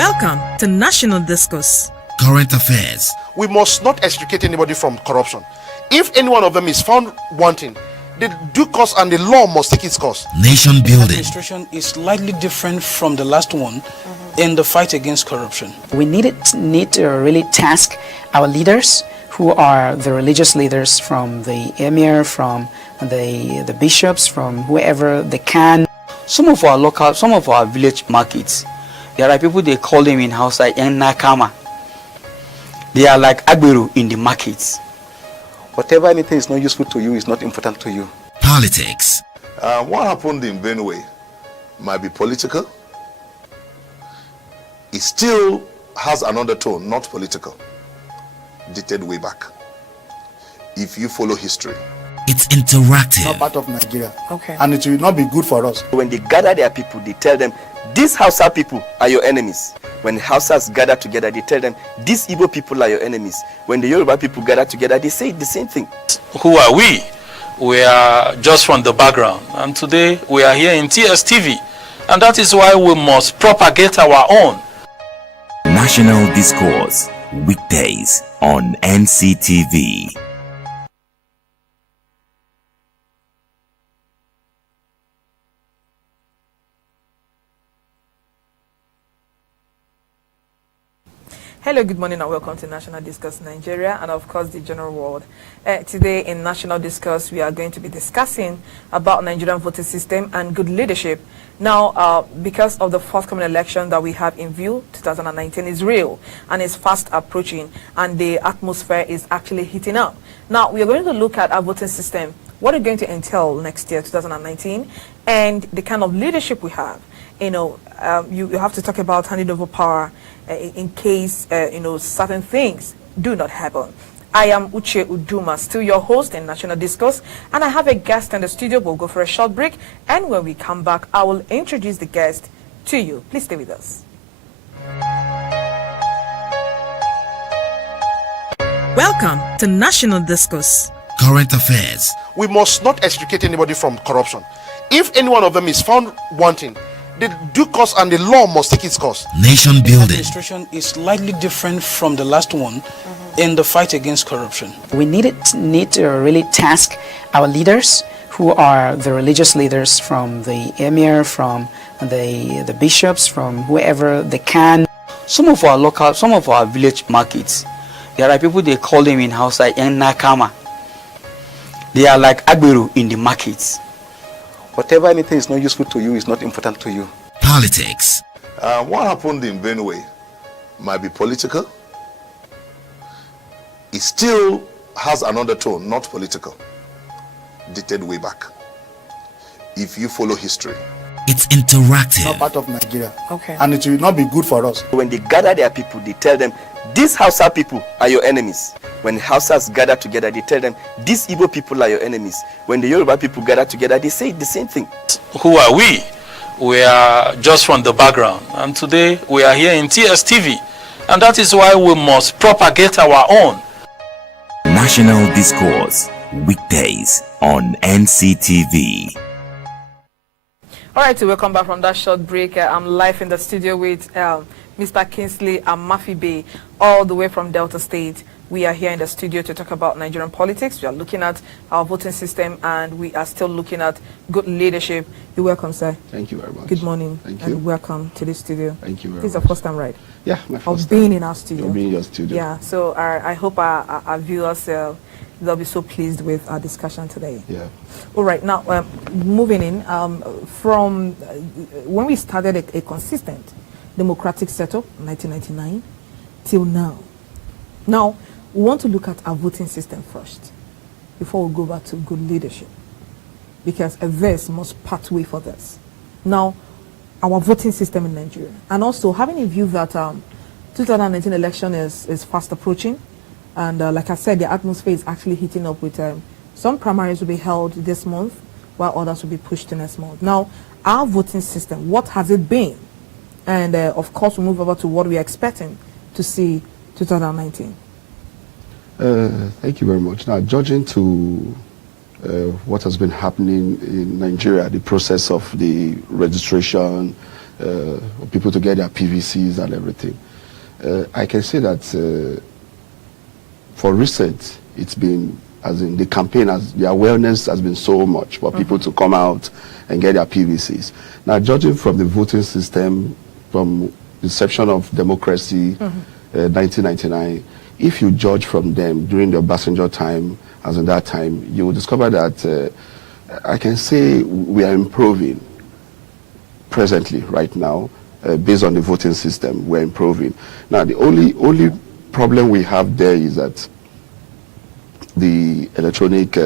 Welcome to National Discourse. Current affairs. We must not extricate anybody from corruption. If any one of them is found wanting, the due course and the law must take its course. Nation building. Administration is slightly different from the last one in the fight against corruption. We need to really task our leaders, who are the religious leaders, from the emir, from the bishops, from whoever they can. Some of our village markets, there are people, they call them in house like Nakama. They are like Agberu in the markets. Whatever anything is not useful to you is not important to you. Politics. What happened in Benue might be political. It still has an undertone, not political, dated way back. If you follow history. It's interactive. Not part of Nigeria. Okay. And it will not be good for us. When they gather their people, they tell them, these Hausa people are your enemies. When the Hausas gather together, they tell them, these Igbo people are your enemies. When the Yoruba people gather together, they say the same thing. Who are we? We are just from the background. And today we are here in TSTV. And that is why we must propagate our own. National Discourse. Weekdays on NCTV. Hello, good morning and welcome to National Discourse Nigeria and of course the general world. Today in National Discourse we are going to be discussing about Nigerian voting system and good leadership. Now, because of the forthcoming election that we have in view, 2019 is real and is fast approaching and the atmosphere is actually heating up. Now, we are going to look at our voting system, what it's going to entail next year, 2019, and the kind of leadership we have. You know, you have to talk about handing over power in case, certain things do not happen. I am Uche Uduma, still your host in National Discourse, and I have a guest in the studio. We'll go for a short break, and when we come back, I will introduce the guest to you. Please stay with us. Welcome to National Discourse. Current affairs. We must not extricate anybody from corruption. If any one of them is found wanting, the due course and the law must take its course. Nation building. Administration is slightly different from the last one in the fight against corruption. We need to really task our leaders, who are the religious leaders, from the emir, from the bishops, from whoever they can. Some of our village markets, there are people, they call them in house like Nakama. They are like Agberu in the markets. Whatever anything is not useful to you is not important to you. Politics. What happened in Benue might be political. It still has an undertone, not political, dated way back. If you follow history. It's interactive. Not part of Nigeria. Okay. And it will not be good for us. When they gather their people, they tell them, these Hausa people are your enemies. When the Hausas gather together, they tell them, these Igbo people are your enemies. When the Yoruba people gather together, they say the same thing. Who are we? We are just from the background. And today we are here in TSTV. And that is why we must propagate our own. National Discourse. Weekdays on NCTV. All right, so welcome back from that short break. I'm live in the studio with Mr. Kingsley Amafibe, all the way from Delta State. We are here in the studio to talk about Nigerian politics. We are looking at our voting system and we are still looking at good leadership. You're welcome, sir. Thank you very much. Good morning. Thank you. And welcome to the studio. Thank you very much. This is the first time, right? Yeah, my first of being in our studio. Of being in your studio. Yeah, so I hope our viewers, they'll be so pleased with our discussion today. Yeah. All right, now moving in, from when we started a consistent democratic setup in 1999 till now. Now, we want to look at our voting system first before we go back to good leadership, because this must pathway for this. Now, our voting system in Nigeria, and also having in view that 2019 election is fast approaching, and like I said, the atmosphere is actually heating up with some primaries will be held this month, while others will be pushed to next month. Now, our voting system, what has it been? And of course, we move over to what we are expecting to see 2019. Thank you very much. Now, judging to what has been happening in Nigeria, the process of the registration, people to get their PVCs and everything. I can say that for recent, it's been, as in the campaign, the awareness has been so much for people to come out and get their PVCs. Now, judging from the voting system, from the inception of democracy, 1999, if you judge from them during the Obasanjo time, as in that time, you will discover that I can say we are improving presently, right now, based on the voting system. We're improving. Now, the only problem we have there is that the electronic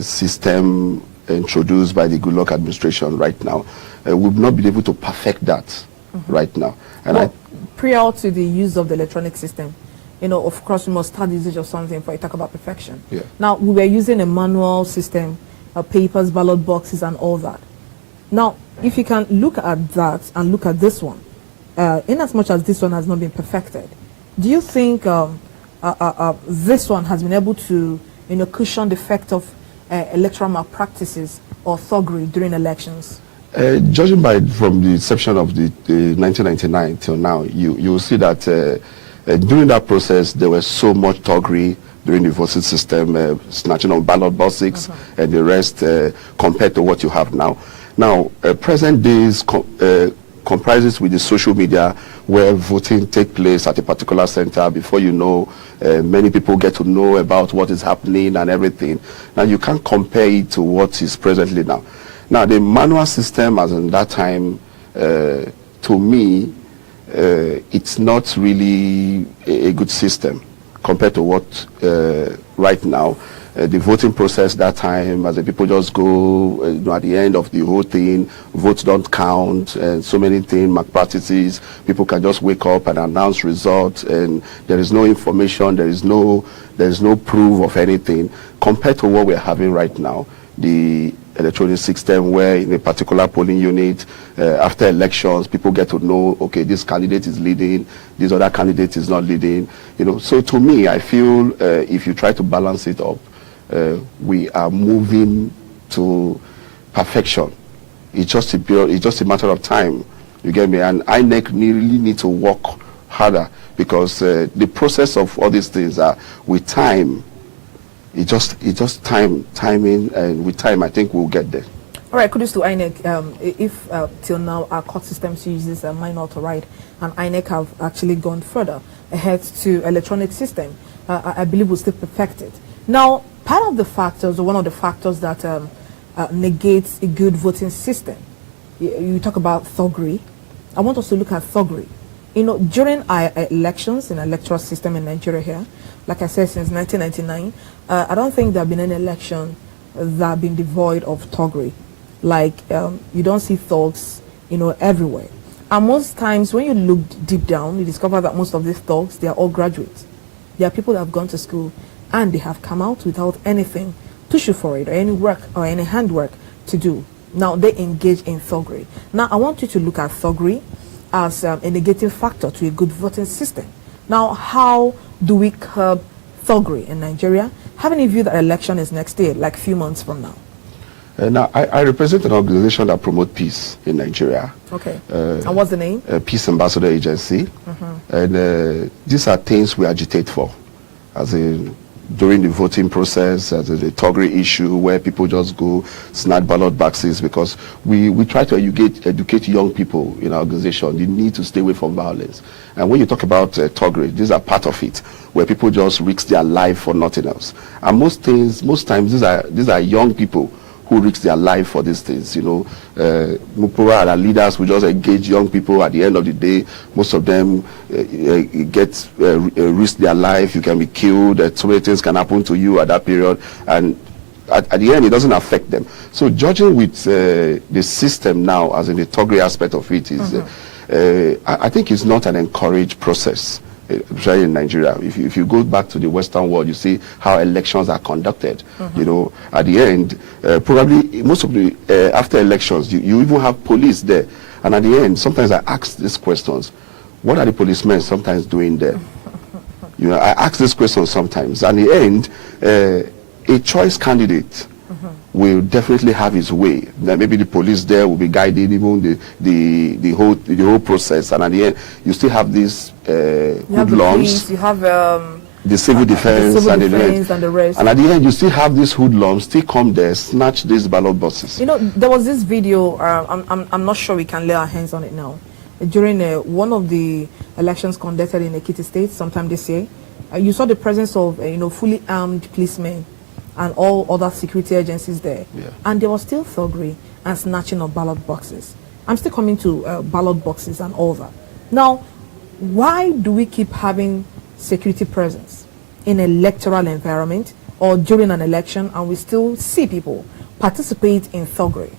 system introduced by the Goodluck administration right now, we've not been able to perfect that right now. And well, prior to the use of the electronic system, you know, of course, we must start the usage of something before you talk about perfection. Yeah. Now, we were using a manual system, papers, ballot boxes, and all that. Now, if you can look at that and look at this one, in as much as this one has not been perfected, do you think this one has been able to, you know, cushion the effect of electoral malpractices or thuggery during elections? Judging from the inception of the 1999 till now, you will see that during that process there was so much thuggery during the voting system, snatching of ballot boxes and the rest, compared to what you have now. Now, present days comprises with the social media where voting take place at a particular center. Before you know, many people get to know about what is happening and everything. Now, you can't compare it to what is presently now. Now, the manual system, as in that time, to me, it's not really a good system compared to what right now. The voting process that time, as the people just go, you know, at the end of the whole thing, votes don't count, and so many things, malpractices. People can just wake up and announce results, and there is no information, there is no proof of anything. Compared to what we're having right now, the electronic system, where in a particular polling unit, after elections, people get to know, okay, this candidate is leading, this other candidate is not leading. You know, so to me, I feel if you try to balance it up, we are moving to perfection. It's just a matter of time. You get me? And INEC really need to work harder, because the process of all these things are with time. It's just timing, and with time, I think we'll get there. All right, kudos to INEC. If till now our court system uses a minor to write, and INEC have actually gone further ahead to electronic system, I believe we'll still perfect it. Now, part of the factors, or one of the factors that negates a good voting system, you talk about thuggery. I want us to look at thuggery. You know, during our elections in electoral system in Nigeria here, like I said, since 1999, I don't think there have been any election that have been devoid of thuggery. Like, you don't see thugs, you know, everywhere. And most times when you look deep down, you discover that most of these thugs, they are all graduates. They are people that have gone to school, and they have come out without anything to show for it, or any work or any handwork to do. Now, they engage in thuggery. Now, I want you to look at thuggery as a negative factor to a good voting system. Now, how do we curb thuggery in Nigeria? Having a view that election is next year, like a few months from now. Now, I represent an organization that promotes peace in Nigeria. Okay. And what's the name? Peace Ambassador Agency. And these are things we agitate for, as in during the voting process, as a thuggery issue where people just go snatch ballot boxes, because we try to educate young people in our organization. You need to stay away from violence. And when you talk about thuggery, these are part of it, where people just risk their life for nothing else. And most times these are young people who risk their life for these things. You know, Mupura and our leaders will just engage young people. At the end of the day, most of them risk their life. You can be killed. So many things can happen to you at that period, and at the end, it doesn't affect them. So judging with the system now, as in the thuggery aspect of it, is I think it's not an encouraged process. Especially in Nigeria, if you go back to the Western world, you see how elections are conducted. You know, at the end, probably most of the after elections, you even have police there, and at the end, sometimes I ask these questions: what are the policemen sometimes doing there? You know, I ask these questions sometimes. And in the end, a choice candidate will definitely have his way. Then maybe the police there will be guiding even the whole process, and at the end you still have these hoodlums. You have the civil defense, and the rest. And at the end, you still have these hoodlums still come there, snatch these ballot boxes. You know, there was this video. I'm not sure we can lay our hands on it now. During one of the elections conducted in Ekiti State sometime this year, you saw the presence of fully armed policemen and all other security agencies there, and there was still thuggery and snatching of ballot boxes. I'm still coming to ballot boxes and all that. Now, why do we keep having security presence in an electoral environment or during an election, and we still see people participate in thuggery?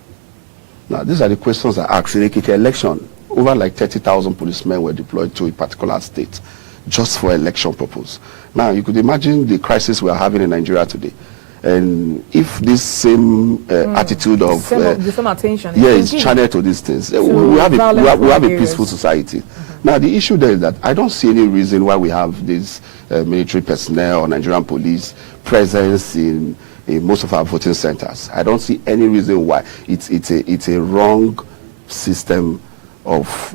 Now, these are the questions I asked. In the Ekiti election, over like 30,000 policemen were deployed to a particular state just for election purpose. Now, you could imagine the crisis we are having in Nigeria today. And if this same attitude of the same attention is channeled to these things, we have a peaceful society. Now, the issue there is that I don't see any reason why we have this military personnel or Nigerian police presence in most of our voting centers. I don't see any reason why. It's a wrong system of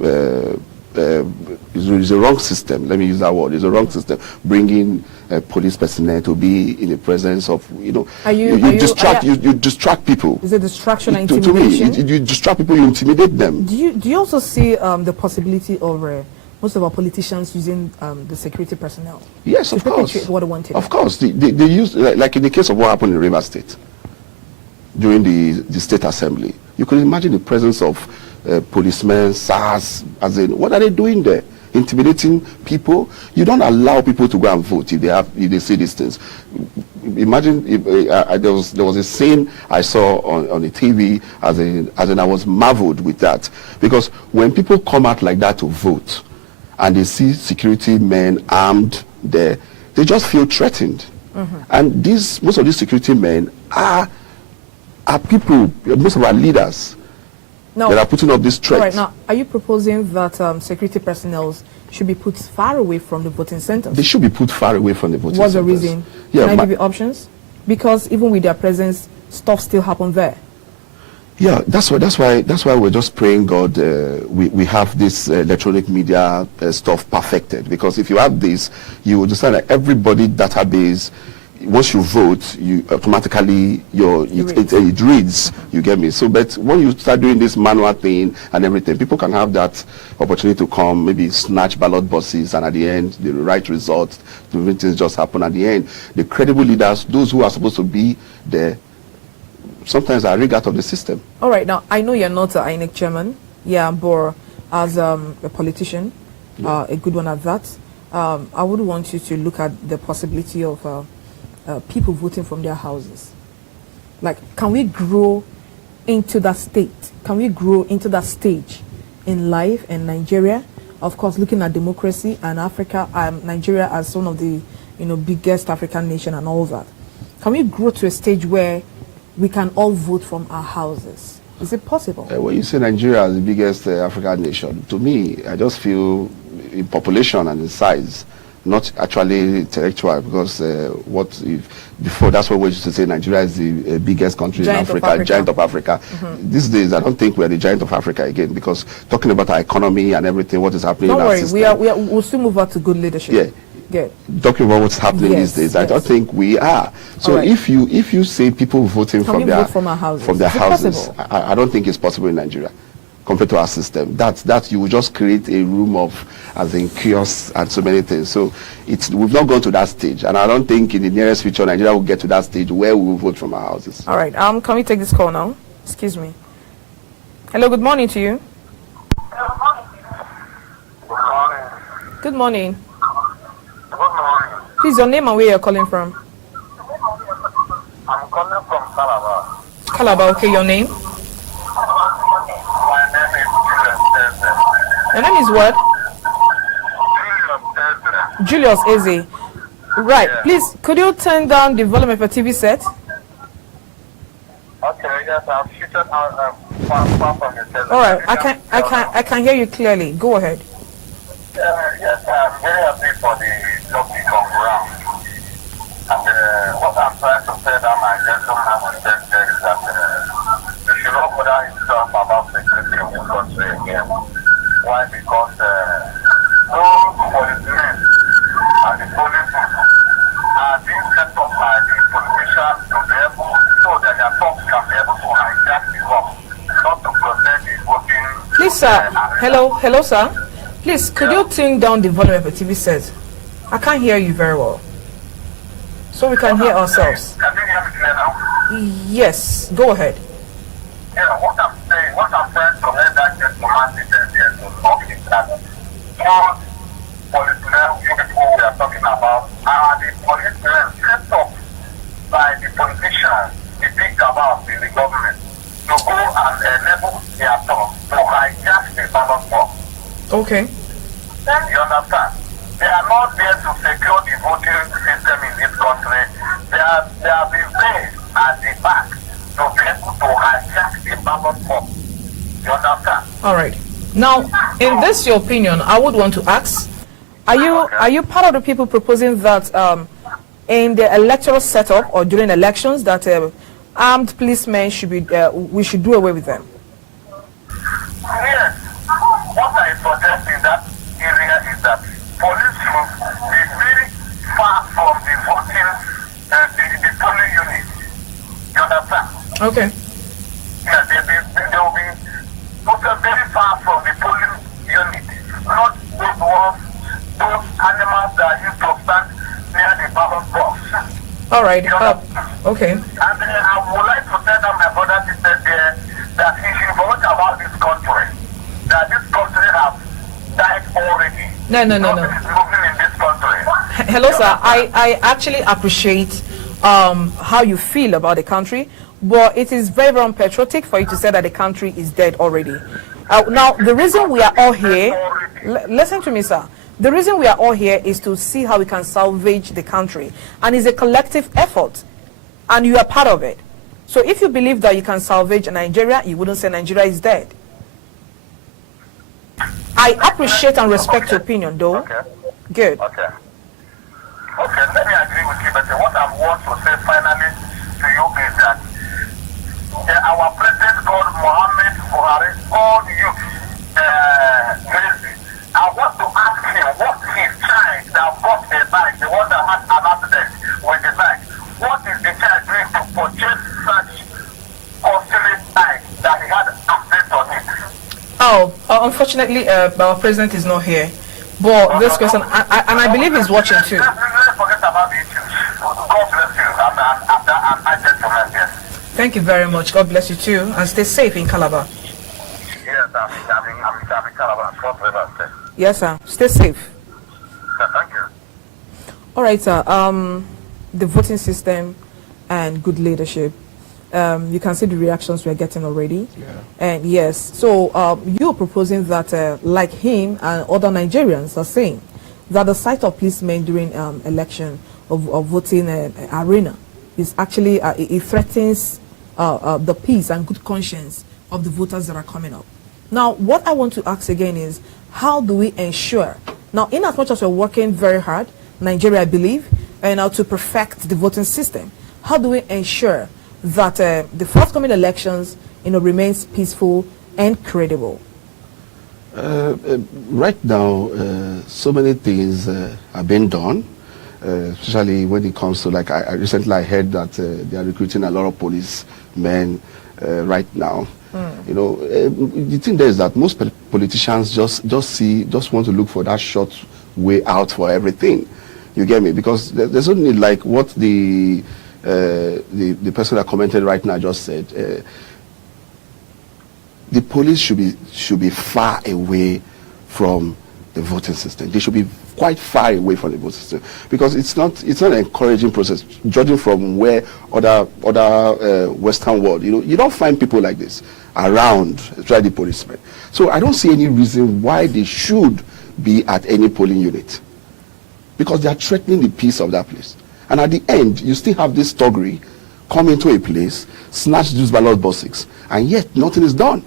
it's a wrong system. Let me use that word. It's a wrong system bringing police personnel to be in the presence of you distract people. Is it distraction and intimidation? To me, you distract people, you intimidate them. Do you also see the possibility of most of our politicians using the security personnel? Yes, of course. What they wanted. Of course, they use like in the case of what happened in Rivers State during the state assembly. You could imagine the presence of policemen, SARS, as in, what are they doing there? Intimidating people. You don't allow people to go and vote if they say these things. Imagine if there was a scene I saw on the TV, as in I was marveled with that, because when people come out like that to vote and they see security men armed there, they just feel threatened. And most of these security men are people, most of our leaders. That are putting up this threat. All right, now, are you proposing that security personnel should be put far away from the voting centers? They should be put far away from the voting centers. What's the reason? Can I give you options? Because even with their presence, stuff still happens there. Yeah, that's why we're just praying God we have this electronic media stuff perfected. Because if you have this, you understand that everybody database. Once you vote, you automatically it reads. You get me? So, but when you start doing this manual thing and everything, people can have that opportunity to come, maybe snatch ballot boxes, and at the end, the right results, the things just happen. At the end, the credible leaders, those who are supposed to be there, sometimes are rigged out of the system. All right, now I know you're not an INEC chairman, but as a politician, a good one at that, I would want you to look at the possibility of people voting from their houses. Like, can we grow into that state? Can we grow into that stage in life in Nigeria? Of course, looking at democracy and Africa, Nigeria as one of the biggest African nation and all that. Can we grow to a stage where we can all vote from our houses? Is it possible? When you say Nigeria as the biggest African nation, to me, I just feel in population and in size, not actually intellectual, because before that's what we used to say, Nigeria is the biggest country in Africa, giant of Africa. These days, I don't think we're the giant of Africa again, because talking about our economy and everything, what is happening in our system. Don't worry, we'll still move out to good leadership. Yeah. Good. Talking about what's happening these days, I don't think we are. So if you say people voting from their houses, I don't think it's possible in Nigeria compared to our system. That you will just create a room of, as in chaos and so many things. So we've not gone to that stage, and I don't think in the nearest future Nigeria will get to that stage where we will vote from our houses. All right. Can we take this call now? Excuse me. Hello. Good morning to you. Good morning. Please, your name and where you're calling from. I'm calling from Calabar. Calabar. Okay. Your name. My name is Julius. Your name is what? Julius Eze. Right. Yeah. Please, could you turn down the volume of your TV set? Okay. Yes, I'm shooting out far from the television. All right. I can hear you clearly. Go ahead. Yes, I'm very happy for the topic of round. And what I'm trying to say that my gentleman said there is that you should not bother himself about security in this country again. Why? Because those policemen and the police are being set up by the politicians to be able so that their thoughts can be able to hijack the law, not to protect the voting. Please, sir. Hello, sir. Please, could you turn down the volume of the TV set? I can't hear you very well. So we can hear ourselves. Can you hear me clear now? Yes, go ahead. Yeah, what I'm trying to let that gentleman there to talk is that most policemen, you people we are talking about, are the policemen set up by the politicians, the big cabals in the government, to go and enable their thoughts to hijack the ballot box. Okay. You understand? They are not there to secure the voting system in this country. They are being paid at the back to be able to hijack the ballot box. You understand? All right. Now, in this your opinion, I would want to ask: Are you part of the people proposing that in the electoral setup or during elections that armed policemen should be we should do away with them? Yes. What I suggest in that area is that police should be very far from the voting, the polling unit. You understand? Okay. Yeah, they will be put very far from the polling unit, not those animals that used to stand near the ballot box. All right. Okay. And I would like to tell that my brother sister there that he should vote about this country. That this country has died already. No. Nothing is moving in this country. Hello, sir. I actually appreciate how you feel about the country, but it is very, very unpatriotic for you to say that the country is dead already. Now, the reason we are all here, listen to me, sir. The reason we are all here is to see how we can salvage the country, and it's a collective effort, and you are part of it. So if you believe that you can salvage Nigeria, you wouldn't say Nigeria is dead. I appreciate and respect your opinion, though. Okay. Good. Okay, let me agree with you, but what I want to say finally to you is that our president called Mohammed Buhari called you crazy. I want to ask him what his child that bought a bike, the one that had an accident with the bike, what is the child doing to purchase such costly bike that he had accident on it? Oh, unfortunately, our president is not here. But this question, and I believe he's watching too. Let's forget about the issues. God bless you. I'm a gentleman, yes. Thank you very much. God bless you too, and stay safe in Calabar. Yes, I'm in Calabar, Cross River State. Yes, sir. Stay safe. Thank you. All right, sir. The voting system and good leadership. You can see the reactions we are getting already. Yeah. And yes, so you're proposing that, like him and other Nigerians are saying, that the sight of policemen during election of voting arena is actually, it threatens the peace and good conscience of the voters that are coming up. Now, what I want to ask again is, how do we ensure, now in as much as we're working very hard, Nigeria I believe, and to perfect the voting system, how do we ensure that the forthcoming elections, remains peaceful and credible? Right now, so many things are being done, especially when it comes to, like, I recently heard that they are recruiting a lot of policemen right now. The thing there is that most politicians just want to look for that short way out for everything. You get me? Because there's only, like what the person that commented right now just said. The police should be far away from the voting system. They should be quite far away from the voting system, because it's not an encouraging process. Judging from where other Western world, you don't find people like this around, especially the policemen. So I don't see any reason why they should be at any polling unit, because they are threatening the peace of that place. And at the end, you still have this thuggery come into a place, snatch these ballot boxes, and yet nothing is done.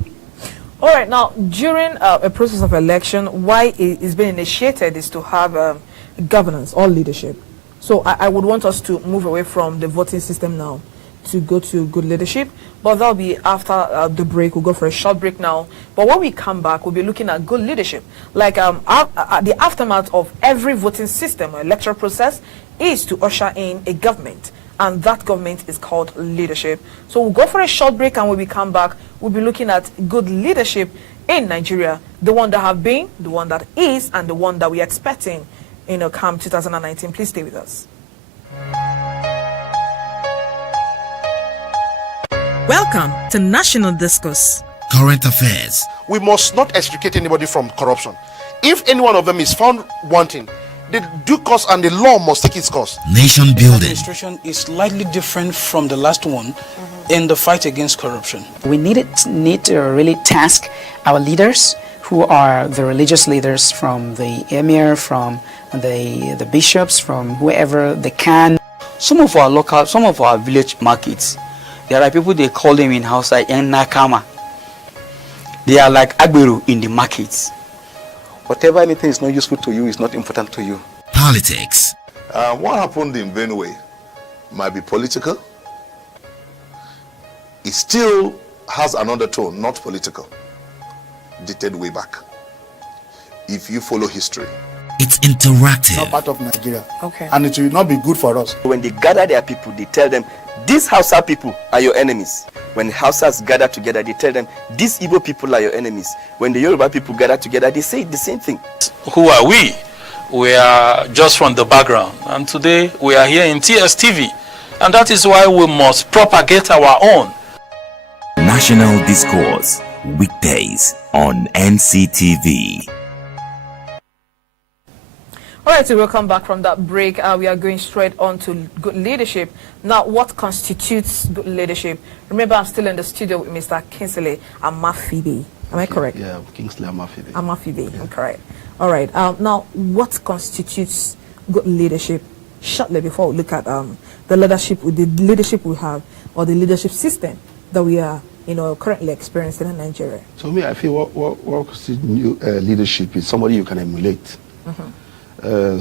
All right, now, during a process of election, why it's been initiated is to have governance or leadership. So I would want us to move away from the voting system now to go to good leadership, but that'll be after the break. We'll go for a short break now, but when we come back, we'll be looking at good leadership. Like the aftermath of every voting system or electoral process is to usher in a government, and that government is called leadership. So we'll go for a short break, and when we come back, we'll be looking at good leadership in Nigeria, the one that have been, the one that is, and the one that we're expecting come 2019. Please stay with us. Welcome to National Discourse. Current affairs. We must not extricate anybody from corruption. If any one of them is found wanting, the due course and the law must take its course. Nation building. Administration is slightly different from the last one in the fight against corruption. We need to really task our leaders, who are the religious leaders, from the emir, from the bishops, from whoever they can. Some of our village markets, there are people, they call them in house like nakama. They are like agberu in the markets. Whatever anything is not useful to you is not important to you. Politics. What happened in Benue might be political. It still has an undertone, not political, dated way back. If you follow history, it's interactive. Not part of Nigeria. Okay. And it will not be good for us. When they gather their people, they tell them, these Hausa people are your enemies. When the Hausas gather together, they tell them, these Igbo people are your enemies. When the Yoruba people gather together, they say the same thing. Who are we? We are just from the background, and today we are here in TSTV, and that is why we must propagate our own. National Discourse, weekdays on NCTV. All right, so we'll come back from that break. We are going straight on to good leadership. Now, what constitutes good leadership? Remember, I'm still in the studio with Mr. Kingsley Amafibe. Am I correct? Yeah, Kingsley Amafibe. Amafibe, I'm correct. All right. Now, what constitutes good leadership? Shortly, before we look at the leadership we have, or the leadership system that we are, currently experiencing in Nigeria. To me, I feel what constitutes leadership is somebody you can emulate.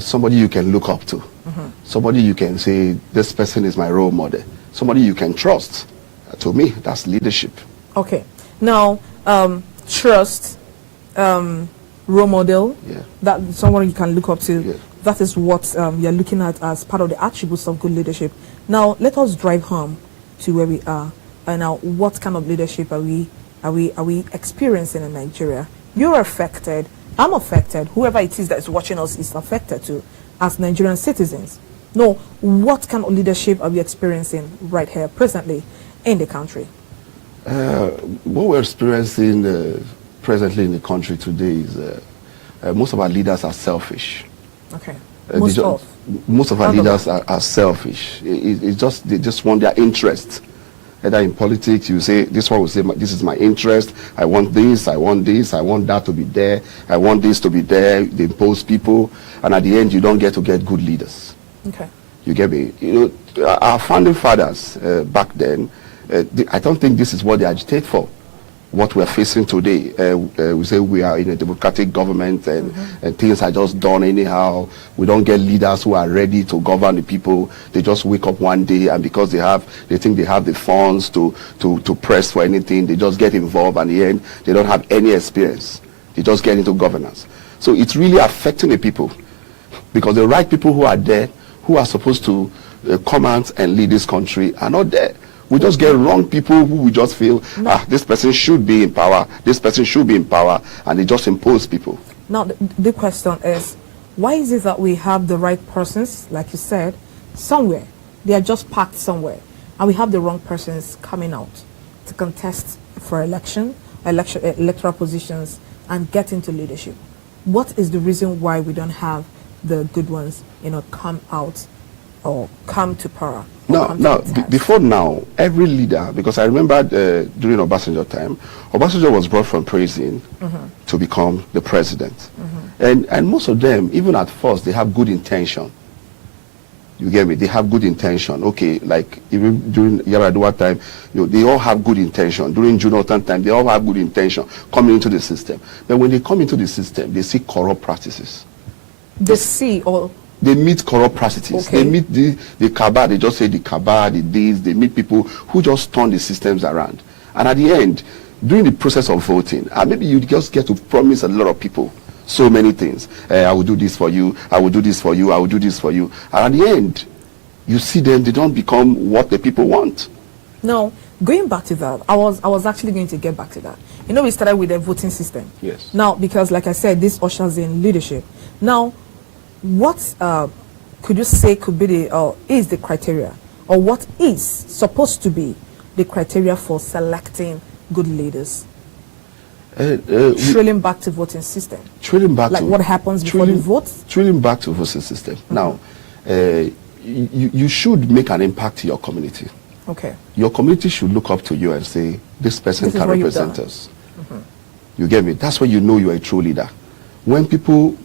Somebody you can look up to, somebody you can say, this person is my role model, somebody you can trust. To me, that's leadership. Okay. Now, trust, role model, that someone you can look up to, that is what you're looking at as part of the attributes of good leadership. Now, let us drive home to where we are. And now, what kind of leadership are we experiencing in Nigeria? You're affected. I'm affected. Whoever it is that is watching us is affected too, as Nigerian citizens. No, what kind of leadership are we experiencing right here, presently, in the country? What we're experiencing presently in the country today is most of our leaders are selfish. Okay. Most of our leaders are selfish. They just want their interests. Either in politics, you say, this one will say, this is my interest, I want this, I want this, I want that to be there, I want this to be there. They impose people, and at the end, you don't get good leaders. Okay. You get me? Our founding fathers back then, I don't think this is what they agitate for. What we're facing today, we say we are in a democratic government, and things are just done anyhow. We don't get leaders who are ready to govern the people. They just wake up one day, and because they think they have the funds to press for anything, they just get involved, and in the end, they don't have any experience. They just get into governance. So it's really affecting the people, because the right people who are there, who are supposed to come out and lead this country, are not there. We just get wrong people who we just feel, this person should be in power, this person should be in power, and they just impose people. Now, the question is, why is it that we have the right persons, like you said, somewhere? They are just parked somewhere, and we have the wrong persons coming out to contest for electoral positions and get into leadership. What is the reason why we don't have the good ones, come out or come to power? Before now, every leader, because I remember during Obasanjo time, Obasanjo was brought from prison to become the president. And most of them, even at first, they have good intention. You get me? They have good intention. Okay, like even during Yaradua time, they all have good intention. During Jonathan time, they all have good intention coming into the system. But when they come into the system, they see corrupt practices. They see, or They meet corrupt practices. Okay. They meet the cabal. They just say the cabal, the this. They meet people who just turn the systems around. And at the end, during the process of voting, maybe you just get to promise a lot of people so many things. I will do this for you. I will do this for you. I will do this for you. And at the end, you see them, they don't become what the people want. Now, going back to that, I was actually going to get back to that. You know, we started with the voting system. Yes. Now, because like I said, this ushers in leadership. Now, what could you say could be is the criteria, or what is supposed to be the criteria for selecting good leaders? Trailing back to voting system. Trailing back like to what happens before the vote? Trailing back to voting system. Now, you should make an impact to your community. Okay. Your community should look up to you and say, this person can represent us. You get me? That's when you know you're a true leader. When people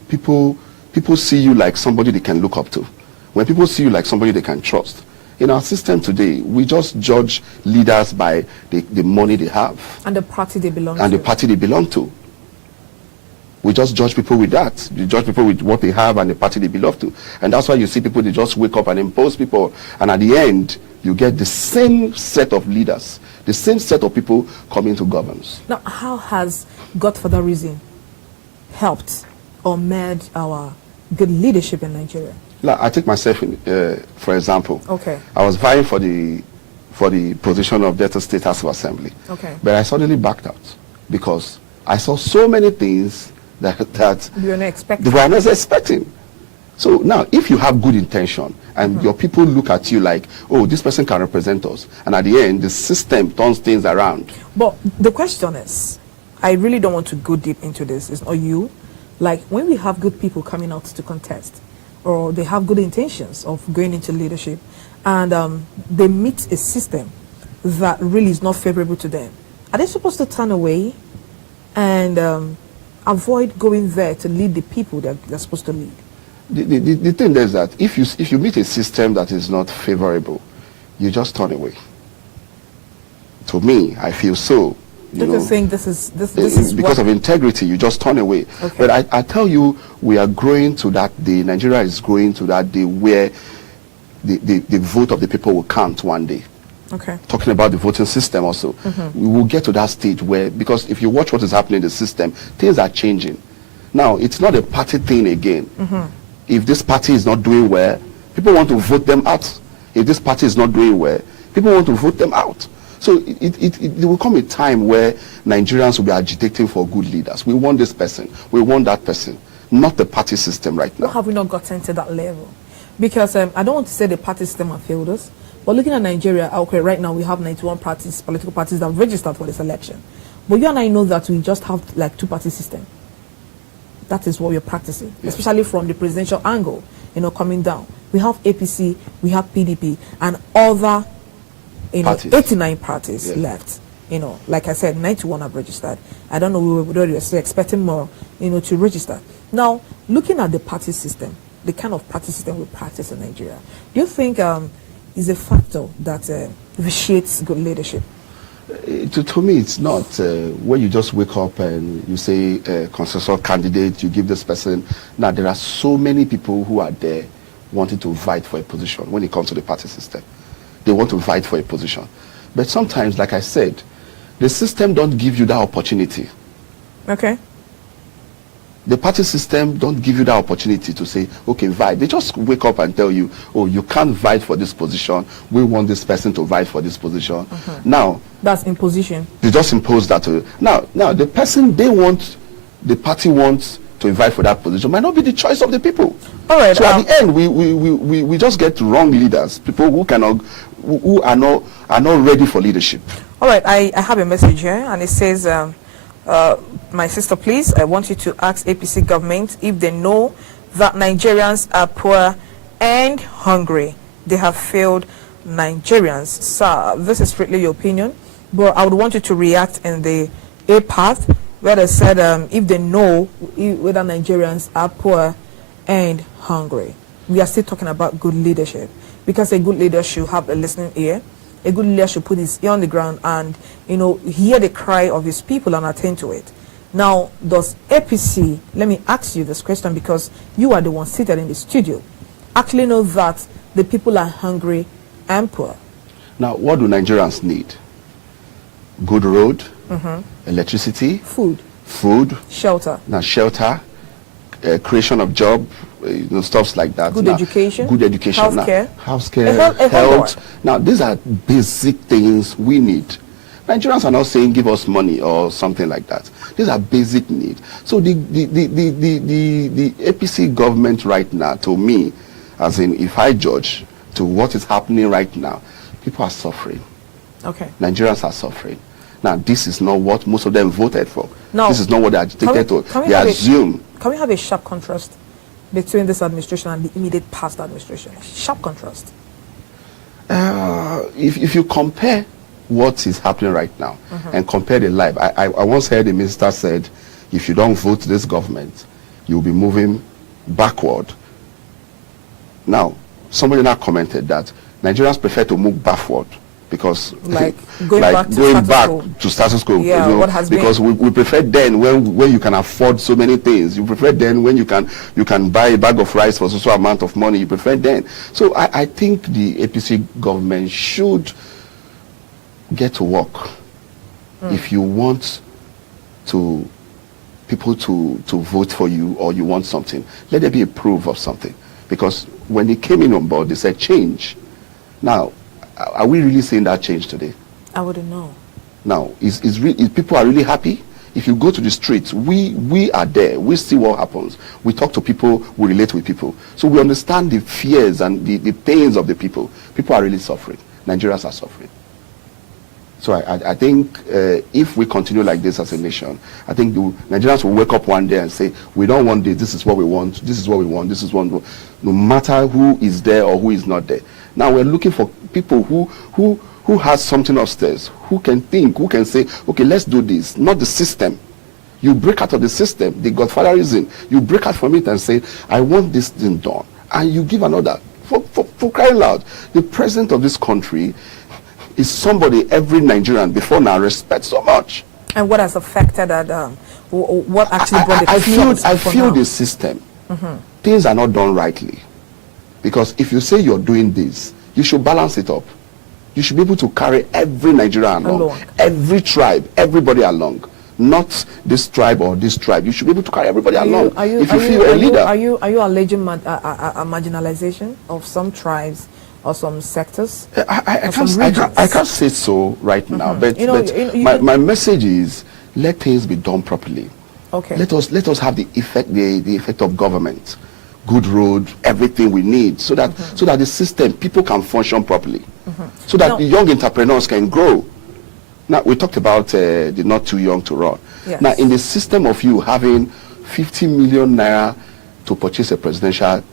see you like somebody they can look up to. When people see you like somebody they can trust. In our system today, we just judge leaders by the money they have. And the party they belong to. And the party they belong to. We just judge people with that. You judge people with what they have and the party they belong to. And that's why you see people, they just wake up and impose people. And at the end, you get the same set of leaders, the same set of people coming to governance. Now, how has God, for that reason, helped or made our good leadership in Nigeria? Like, I take myself, for example. Okay. I was vying for the position of Delta State House of Assembly. Okay. But I suddenly backed out because I saw so many things that you were not expecting. They were not expecting. So now, if you have good intention and your people look at you like, oh, this person can represent us, and at the end, the system turns things around. But the question is, I really don't want to go deep into this. It's not you. Like, when we have good people coming out to contest, or they have good intentions of going into leadership, and they meet a system that really is not favorable to them, are they supposed to turn away and avoid going there to lead the people that they're supposed to lead? The thing is that if you meet a system that is not favorable, you just turn away. To me, I feel so. You think this is because of integrity, you just turn away. Okay. But I tell you, we are growing to that day. Nigeria is growing to that day where the vote of the people will count one day. Okay. Talking about the voting system also, we will get to that stage where, because if you watch what is happening in the system, things are changing. Now, it's not a party thing again. If this party is not doing well, people want to vote them out. If this party is not doing well, people want to vote them out. So there will come a time where Nigerians will be agitating for good leaders. We want this person. We want that person. Not the party system right now. Why have we not gotten to that level? Because I don't want to say the party system have failed us. But looking at Nigeria, okay, right now we have 91 parties, political parties that have registered for this election. But you and I know that we just have like two-party system. That is what we're practicing, especially from the presidential angle, coming down. We have APC, we have PDP, and other, parties. 89 parties left. Like I said, 91 have registered. I don't know, we were still expecting more, to register. Now, looking at the party system, the kind of party system we practice in Nigeria, do you think is a factor that vitiates good leadership? To me, it's not. When you just wake up and you say consensus candidate, you give this person. Now, there are so many people who are there wanting to fight for a position when it comes to the party system. They want to fight for a position. But sometimes, like I said, the system don't give you that opportunity. Okay. The party system don't give you that opportunity to say, okay, fight. They just wake up and tell you, oh, you can't fight for this position. We want this person to fight for this position. Now, that's imposition. They just impose that to you. Now, the person the party wants to invite for that position might not be the choice of the people. All right. So at the end, we just get wrong leaders, people who are not ready for leadership. All right. I have a message here, and it says, my sister, please, I want you to ask APC government if they know that Nigerians are poor and hungry. They have failed Nigerians. Sir, this is strictly your opinion, but I would want you to react in the A part, where they said if they know whether Nigerians are poor and hungry. We are still talking about good leadership, because a good leader should have a listening ear. A good leader should put his ear on the ground and, hear the cry of his people and attend to it. Now, does APC, let me ask you this question because you are the one seated in the studio. actually know that the people are hungry and poor? Now, what do Nigerians need? Good road, electricity, food, shelter. Now, shelter, creation of job, stuffs like that. Good education, healthcare, health. health. Now, these are basic things we need. Nigerians are not saying give us money or something like that. These are basic needs. So the APC government right now, to me, as in if I judge to what is happening right now, people are suffering. Okay. Nigerians are suffering. Now, this is not what most of them voted for. Now, this is not what they agitated to. They assume. Can we have a sharp contrast between this administration and the immediate past administration? Sharp contrast. If you compare what is happening right now and compare the life, I once heard the minister said, if you don't vote this government, you'll be moving backward. Now, somebody now commented that Nigerians prefer to move backward because going back to status quo. Yeah, what has because we prefer then when you can afford so many things. You prefer then when you can buy a bag of rice for so amount of money. You prefer then. So I think the APC government should get to work. If you want people to vote for you, or you want something, let there be a proof of something. Because when they came in on board, they said change. Now, are we really seeing that change today? I wouldn't know. Now, is people are really happy? If you go to the streets, we are there. We see what happens. We talk to people. We relate with people. So we understand the fears and the pains of the people. People are really suffering. Nigerians are suffering. So I think if we continue like this as a nation, I think the Nigerians will wake up one day and say, we don't want this. This is what we want. This is what we want. This is what we want. No matter who is there or who is not there. Now we're looking for people who has something upstairs, who can think, who can say, okay, let's do this. Not the system. You break out of the system, the godfatherism. You break out from it and say, I want this thing done. And you give another. For crying loud, the president of this country is somebody every Nigerian before now respects so much. And what has affected that? What actually brought the I feel the system. Things are not done rightly. Because if you say you're doing this, you should balance it up. You should be able to carry every Nigerian along. Every tribe, everybody along. Not this tribe or this tribe. You should be able to carry everybody along. If you feel a leader. Are you alleging a marginalization of some tribes or some sectors? I can't say so right now. But my message is, let things be done properly. Okay. Let us have the effect of government. Good road, everything we need, so that the system, people can function properly, so that the young entrepreneurs can grow. Now we talked about the not too young to run. Yes. Now in the system of you having 50 million naira to purchase a presidential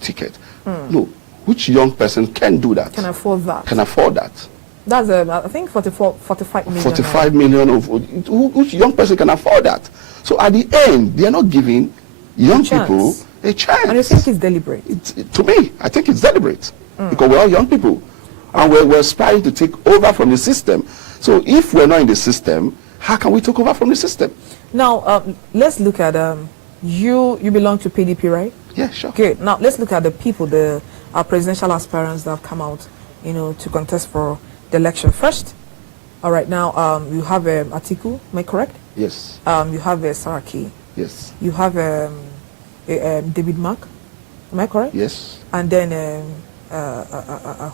ticket, no, which young person can do that? Can afford that? Can afford that? That's I think 45 million. 45 million of which young person can afford that? So at the end, they are not giving young people a chance. And you think it's deliberate? To me, I think it's deliberate. Because we're all young people. And we're aspiring to take over from the system. So if we're not in the system, how can we take over from the system? Now, let's look at, you belong to PDP, right? Yeah, sure. Okay, now let's look at the people, our presidential aspirants that have come out, to contest for the election. First, all right, now, you have Atiku, am I correct? Yes. You have Saraki. Yes. You have David Mark, am I correct? Yes. And then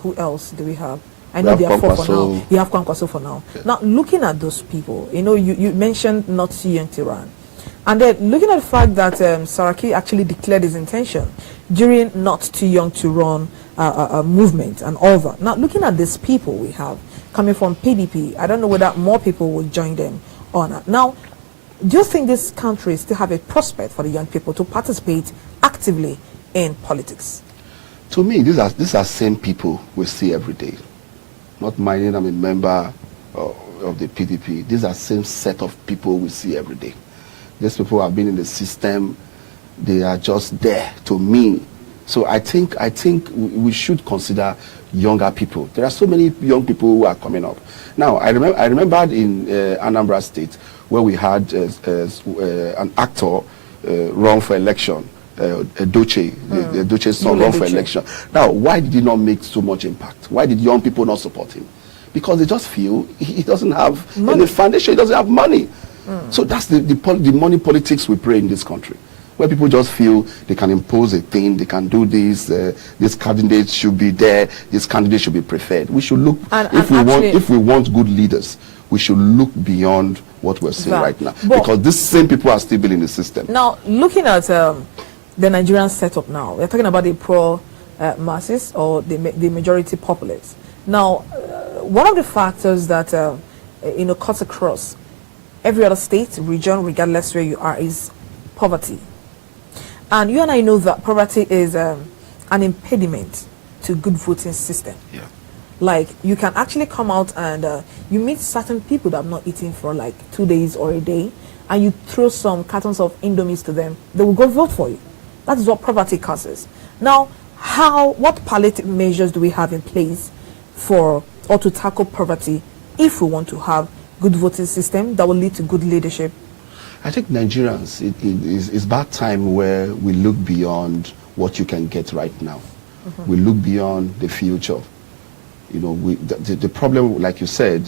who else do we have? I know there are 4 for now. You have Kwankwaso for now. Okay. Now, looking at those people, you mentioned not too young to run. And then looking at the fact that Saraki actually declared his intention during not too young to run movement and all that. Now, looking at these people we have coming from PDP, I don't know whether more people will join them or not. Now, do you think this country still have a prospect for the young people to participate actively in politics? To me, these are same people we see every day. Not minding I'm a member of the PDP. These are same set of people we see every day. These people have been in the system. They are just there to me. So I think we should consider younger people. There are so many young people who are coming up. Now, I remember in Anambra State where we had an actor run for election. Doche, the Doche's son run for election. Now, why did he not make so much impact? Why did young people not support him? Because they just feel he doesn't have any foundation, he doesn't have money. So that's the money politics we play in this country, where people just feel they can impose a thing, they can do this candidate should be there, this candidate should be preferred. We should look, if we want good leaders, we should look beyond what we're seeing right now, because these same people are still building the system. Now, looking at the Nigerian setup now, we're talking about the poor masses or the majority populace. Now, one of the factors that cuts across every other state, region, regardless where you are, is poverty. And you and I know that poverty is an impediment to good voting system. Yeah. Like, you can actually come out and you meet certain people that have not eaten for like 2 days or a day, and you throw some cartons of Indomies to them, they will go vote for you. That is what poverty causes. Now, what palliative measures do we have in place to tackle poverty if we want to have good voting system that will lead to good leadership? I think Nigerians, it's about time where we look beyond what you can get right now. We look beyond the future. The problem, like you said,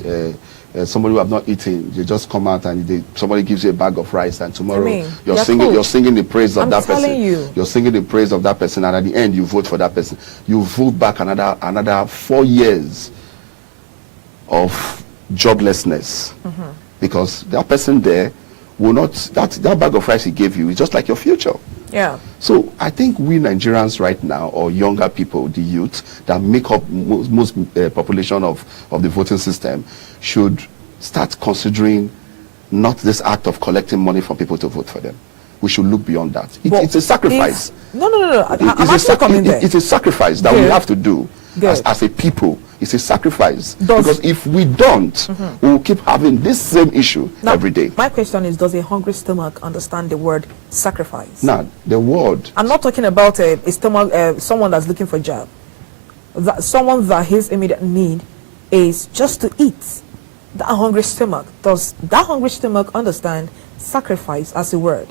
somebody who have not eaten, they just come out and somebody gives you a bag of rice, and tomorrow you're singing the praise of that person. You're singing the praise of that person, and at the end you vote for that person. You vote back another 4 years of joblessness, because that person there will not, that bag of rice he gave you is just like your future. Yeah. So I think we Nigerians right now, or younger people, the youth that make up most population of the voting system, should start considering not this act of collecting money from people to vote for them. We should look beyond that. It's a sacrifice. No. It's a sacrifice that we have to do as a people. It's a sacrifice. Because if we don't, we will keep having this same issue every day. My question is, does a hungry stomach understand the word sacrifice? No, the word. I'm not talking about a stomach, someone that's looking for a job. Someone that his immediate need is just to eat. That hungry stomach, does that hungry stomach understand sacrifice as a word?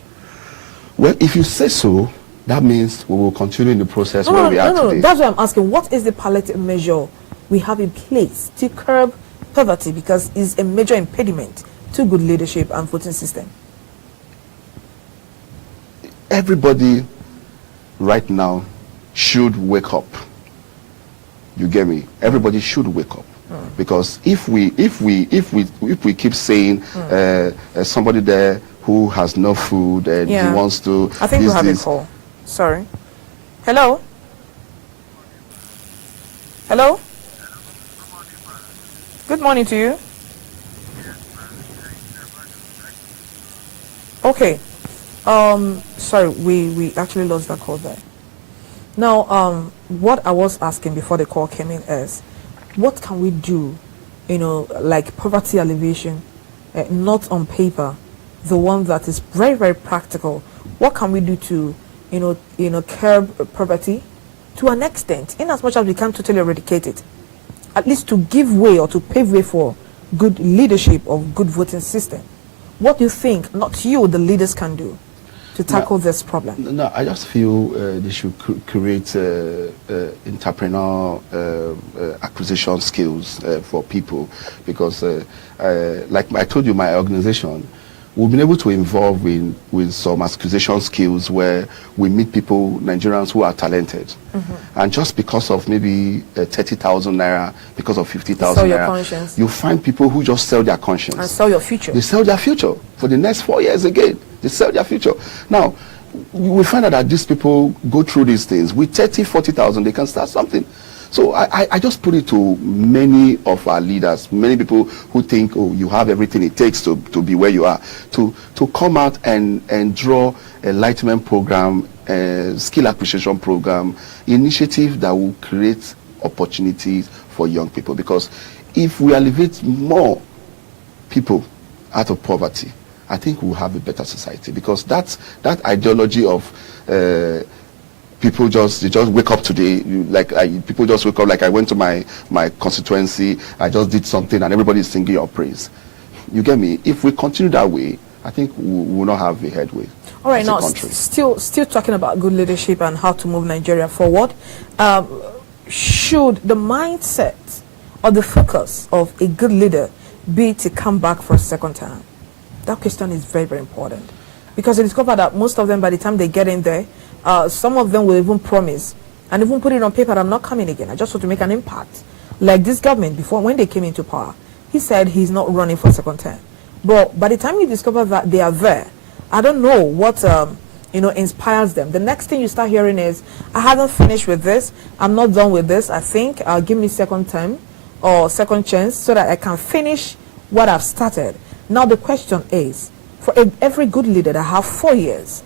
Well, if you say so, that means we will continue in the process where we are today. That's why I'm asking, what is the palliative measure we have in place to curb poverty, because it's a major impediment to good leadership and voting system? Everybody right now should wake up. You get me? Everybody should wake up. Because if we keep saying somebody there who has no food and he wants to, I think we have a call. Sorry. Hello. Good morning to you. Okay. Sorry, we actually lost that call there. Now, what I was asking before the call came in is, what can we do, like poverty alleviation, not on paper, the one that is very, very practical? What can we do to, curb poverty to an extent, in as much as we can't totally eradicate it, at least to give way or to pave way for good leadership of good voting system? What do you think, not you, the leaders can do to tackle this problem? No, I just feel they should create entrepreneur acquisition skills for people, because like I told you, my organization, we've been able to involve with some acquisition skills where we meet people, Nigerians who are talented, and just because of maybe 30,000 naira, because of 50,000 naira, you find people who just sell their conscience and sell your future. They sell their future for the next 4 years again. They sell their future. Now, we find out that these people go through these things with 30, 40,000. They can start something. So I just put it to many of our leaders, many people who think, oh, you have everything it takes to be where you are, to come out and draw enlightenment program, skill acquisition program, initiative that will create opportunities for young people. Because if we elevate more people out of poverty, I think we'll have a better society. Because that ideology of people just wake up today, people just wake up, like I went to my constituency, I just did something and everybody is singing your praise. You get me? If we continue that way, I think we will not have a headway. All right, as a now country. still talking about good leadership and how to move Nigeria forward. Should the mindset or the focus of a good leader be to come back for a second time? That question is very, very important, because I discovered that most of them, by the time they get in there, some of them will even promise and even put it on paper that I'm not coming again. I just want to make an impact. Like this government, before, when they came into power, he said he's not running for a second term. But by the time you discover that they are there, I don't know what inspires them. The next thing you start hearing is, I haven't finished with this, I'm not done with this, I think give me second term or second chance so that I can finish what I've started. Now the question is, for every good leader that have 4 years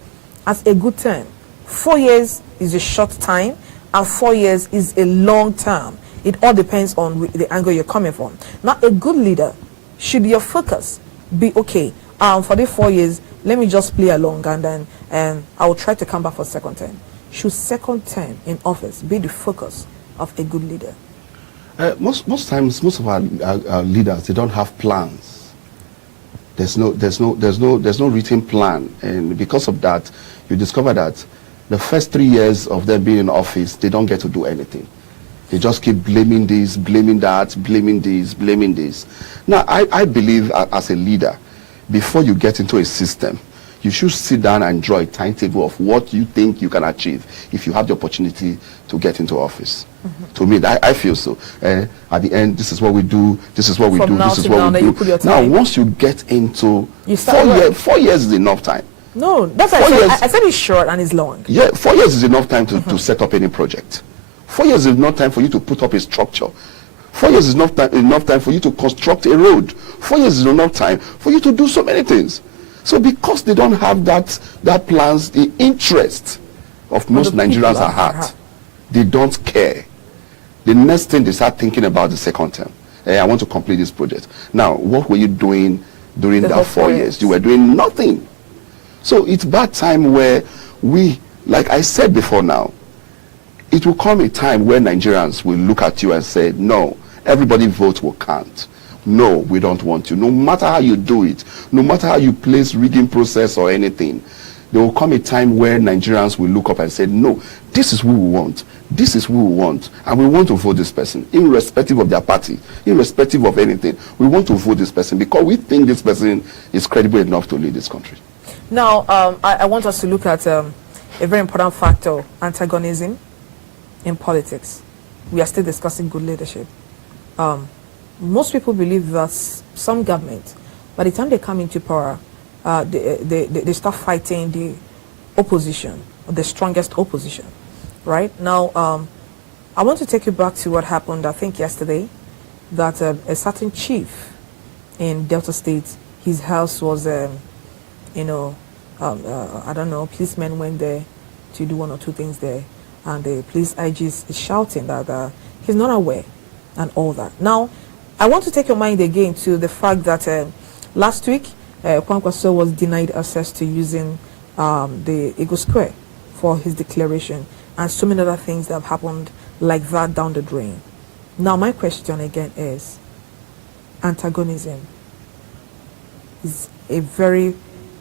as a good term, 4 years is a short time and 4 years is a long term. It all depends on the angle you're coming from. Now a good leader, should your focus be, okay, for the 4 years, let me just play along and then I will try to come back for second term. Should second term in office be the focus of a good leader? Most times, most of our leaders, they don't have plans. There's no written plan, and because of that, you discover that the first 3 years of them being in office, they don't get to do anything. They just keep blaming this, blaming that, blaming this, blaming this. Now, I believe as a leader, before you get into a system, you should sit down and draw a timetable of what you think you can achieve if you have the opportunity to get into office. To me, I feel so. At the end, this is what we do, this is what we do, this is what we do. Now, once you get into 4 years is enough time. No, that's why I said it's short and it's long. Yeah, 4 years is enough time to set up any project. 4 years is enough time for you to put up a structure. 4 years is enough time for you to construct a road. 4 years is enough time for you to do so many things. So because they don't have that plans, the interest of most Nigerians are hard. They don't care. The next thing they start thinking about the second term. I want to complete this project. Now, what were you doing during that 4 years? You were doing nothing. So it's bad time where we, like I said before now, it will come a time where Nigerians will look at you and say, no, everybody vote will count. No, we don't want you. No matter how you do it, no matter how you place rigging process or anything, there will come a time where Nigerians will look up and say, no, this is who we want. This is who we want. And we want to vote this person, irrespective of their party, irrespective of anything. We want to vote this person because we think this person is credible enough to lead this country. Now, I want us to look at a very important factor, antagonism in politics. We are still discussing good leadership. Most people believe that some government, by the time they come into power, they start fighting the opposition, the strongest opposition, right? Now, I want to take you back to what happened, I think yesterday, that a certain chief in Delta State, his house was, I don't know, policemen went there to do one or two things there, and the police IG is shouting that he's not aware and all that. Now, I want to take your mind again to the fact that last week, Kwankwaso was denied access to using the Eagle Square for his declaration, and so many other things that have happened like that down the drain. Now, my question again is, antagonism is a very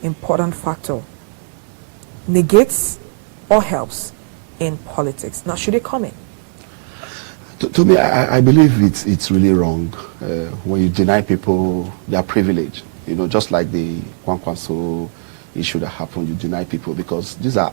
important factor, negates or helps in politics. Now, should it come in? To me, I believe it's really wrong when you deny people their privilege. You know, just like the Kwankwaso issue that happened, you deny people because these are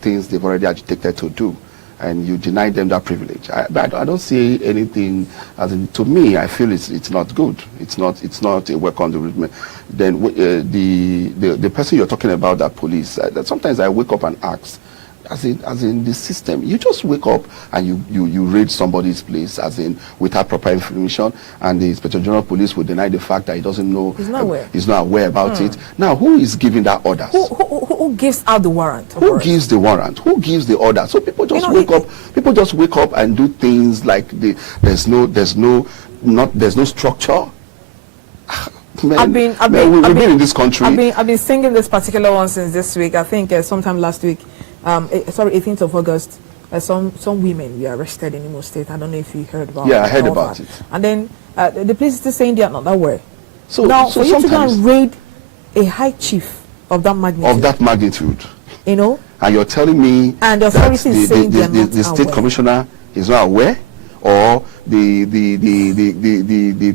things they've already agitated to do, and you deny them that privilege. But I don't see anything as in, to me, I feel it's not good. It's not a welcome development. Then the person you're talking about, that police, that sometimes I wake up and ask, as in the system, you just wake up and you raid somebody's place, as in without proper information, and the Inspector General of Police will deny the fact that he doesn't know, he's not aware about it. Now, who is giving that orders? Who gives out the warrant? Who gives the warrant? Who gives the order? So people just wake up. People just wake up and do things like there's no structure. Man, we've been in this country. I've been singing this particular one since this week. I think sometime last week. 18th of August, some women were arrested in Imo State. I don't know if you heard about it. Yeah, I heard about it. And then the police is still saying they are not that way. So now, for you to go and raid a high chief of that magnitude. Of that magnitude. You know? And you're telling me and the authority is saying the state commissioner is not aware, or the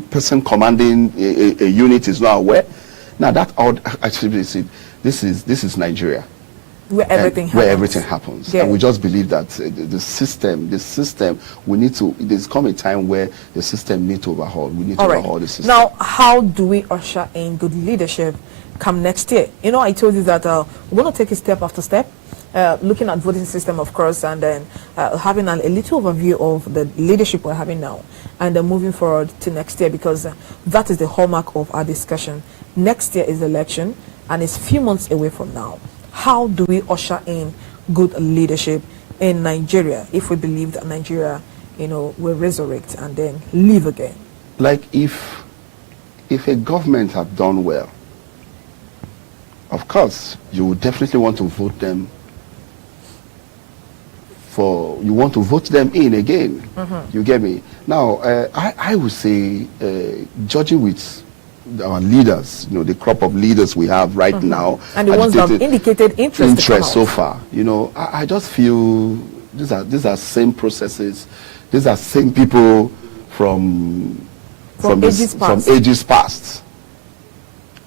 person commanding a unit is not aware. Now that actually this is Nigeria, where everything happens. And we just believe that the system we need to. There's come a time where the system needs to overhaul. We need to overhaul the system. Now, how do we usher in good leadership come next year? You know, I told you that we're going to take it step after step. Looking at voting system, of course, and then having a little overview of the leadership we're having now, and then moving forward to next year, because that is the hallmark of our discussion. Next year is election, and it's a few months away from now. How do we usher in good leadership in Nigeria if we believe that Nigeria, you know, will resurrect and then live again? Like if a government have done well, of course, you would definitely want to vote them in again. You get me? Now, I would say, judging with our leaders, you know, the crop of leaders we have right now, and the ones that have indicated interest so far, you know, I just feel these are same processes, these are same people from ages past.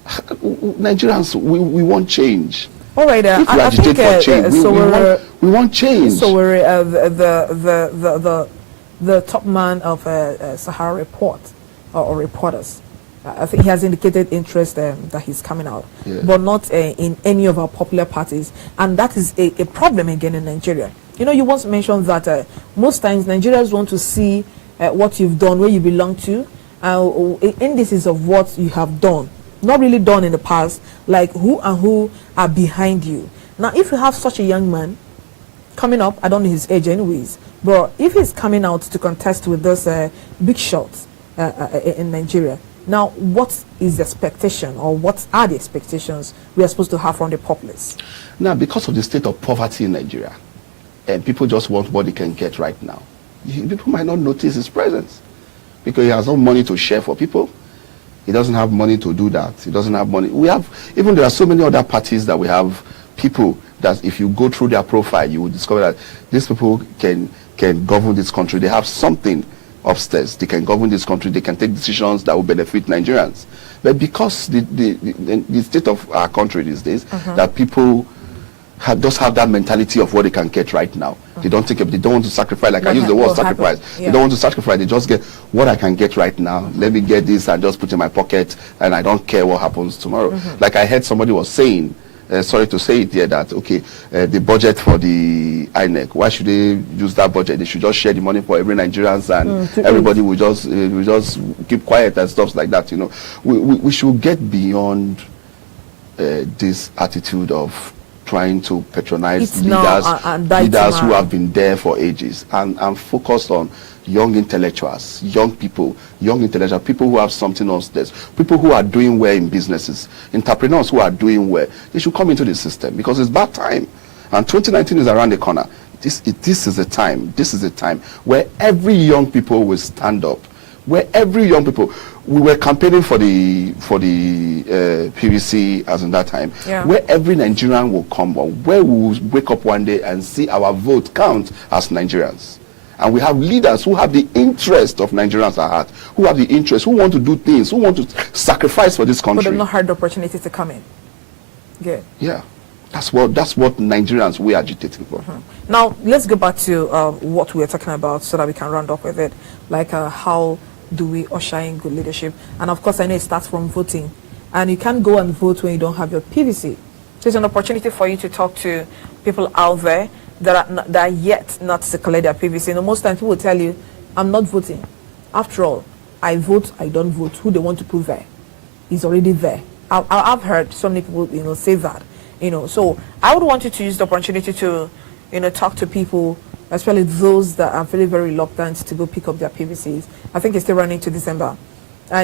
Nigerians, we want change. All right, if we agitate for change, we want change. So we're the top man of Sahara Report or reporters. I think he has indicated interest that he's coming out, but not in any of our popular parties, and that is a problem again in Nigeria. You know, you once mentioned that most times Nigerians want to see what you've done, where you belong to, indices of what you have done. Not really done in the past, like who are behind you. Now, if you have such a young man coming up, I don't know his age anyways, but if he's coming out to contest with those big shots in Nigeria, now what is the expectation, or what are the expectations we are supposed to have from the populace? Now, because of the state of poverty in Nigeria, and people just want what they can get right now, people might not notice his presence because he has no money to share for people. He doesn't have money to do that. He doesn't have money. There are so many other parties that we have people that if you go through their profile, you will discover that these people can govern this country. They have something upstairs. They can govern this country. They can take decisions that will benefit Nigerians. But because the state of our country these days, that people just have that mentality of what they can get right now. They don't want to sacrifice, like I use the word sacrifice. They don't want to sacrifice, they just get what I can get right now. Let me get this and just put in my pocket, and I don't care what happens tomorrow. Like I heard somebody was saying, sorry to say it here, that okay, the budget for the INEC, why should they use that budget? They should just share the money for every Nigerians, and everybody will just keep quiet and stuff like that. You know, we should get beyond this attitude of trying to patronize leaders who have been there for ages, and focus on young intellectuals, people who have something upstairs, people who are doing well in businesses, entrepreneurs who are doing well. They should come into the system, because it's bad time, and 2019 is around the corner. This is a time where every young people will stand up, where every young people. We were campaigning for the PVC as in that time, where every Nigerian will come, where we will wake up one day and see our vote count as Nigerians. And we have leaders who have the interest of Nigerians at heart, who have the interest, who want to do things, who want to sacrifice for this country. But they've not had the opportunity to come in. Good. Yeah. That's what Nigerians we are agitating for. Now, let's go back to what we were talking about so that we can round up with it. Like how do we usher in good leadership? And of course, I know it starts from voting, and you can't go and vote when you don't have your PVC. So it's an opportunity for you to talk to people out there that are yet not to collect their PVC. You know, most times people will tell you, I'm not voting. After all, I vote, I don't vote. Who they want to put there is already there. I've heard so many people, you know, say that. You know, so I would want you to use the opportunity to, you know, talk to people, especially those that are very, very reluctant to go pick up their PVCs. I think it's still running to December.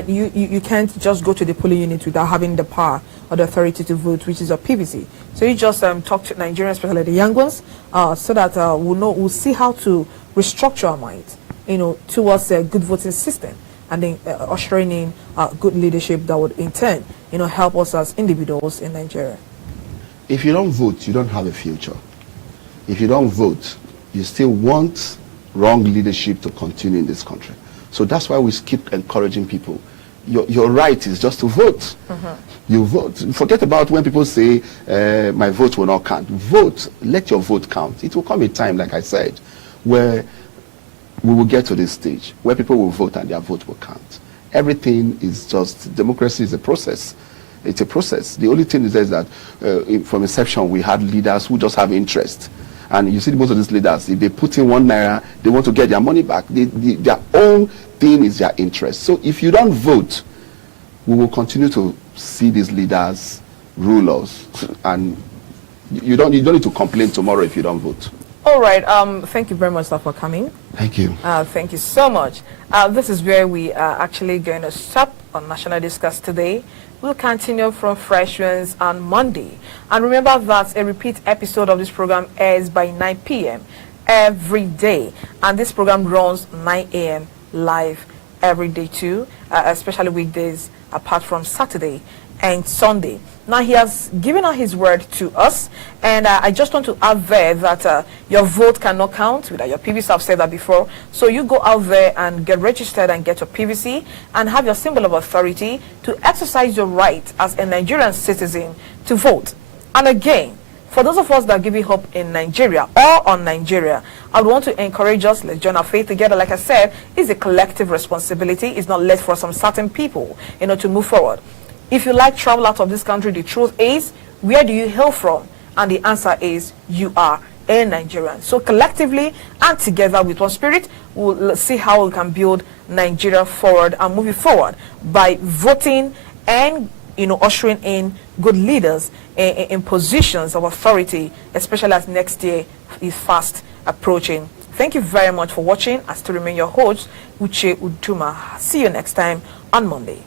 You can't just go to the polling unit without having the power or the authority to vote, which is a PVC. So you just talk to Nigerians, especially the young ones, so that we'll see how to restructure our minds, you know, towards a good voting system. and then ushering in good leadership that would in turn, help us as individuals in Nigeria. If you don't vote, you don't have a future. If you don't vote, you still want wrong leadership to continue in this country. So that's why we keep encouraging people. Your right is just to vote. You vote. Forget about when people say, my vote will not count. Vote. Let your vote count. It will come a time, like I said, where we will get to this stage, where people will vote and their vote will count. Everything is just, democracy is a process. It's a process. The only thing is that from inception, we had leaders who just have interest. And you see most of these leaders, if they put in 1 naira, they want to get their money back. Their own thing is their interest. So if you don't vote, we will continue to see these leaders rule us. And you don't need to complain tomorrow if you don't vote. All right. Thank you very much, sir, for coming. Thank you. Thank you so much. This is where we are actually going to stop on National Discuss today. We'll continue from Fresh Winds on Monday. And remember that a repeat episode of this program airs by 9 p.m. every day. And this program runs 9 a.m. live every day too, especially weekdays apart from Saturday and Sunday. Now he has given out his word to us, and I just want to add there that your vote cannot count without your PVC. I've said that before. So you go out there and get registered and get your PVC and have your symbol of authority to exercise your right as a Nigerian citizen to vote. And again, for those of us that give you hope in Nigeria or on Nigeria, I would want to encourage us, let's join our faith together. Like I said, it's a collective responsibility. It's not left for some certain people, to move forward. If you like travel out of this country, the truth is, where do you hail from? And the answer is, you are a Nigerian. So collectively and together with one spirit, we'll see how we can build Nigeria forward and move it forward by voting and ushering in good leaders in positions of authority, especially as next year is fast approaching. Thank you very much for watching. I still remain your host, Uche Uduma. See you next time on Monday.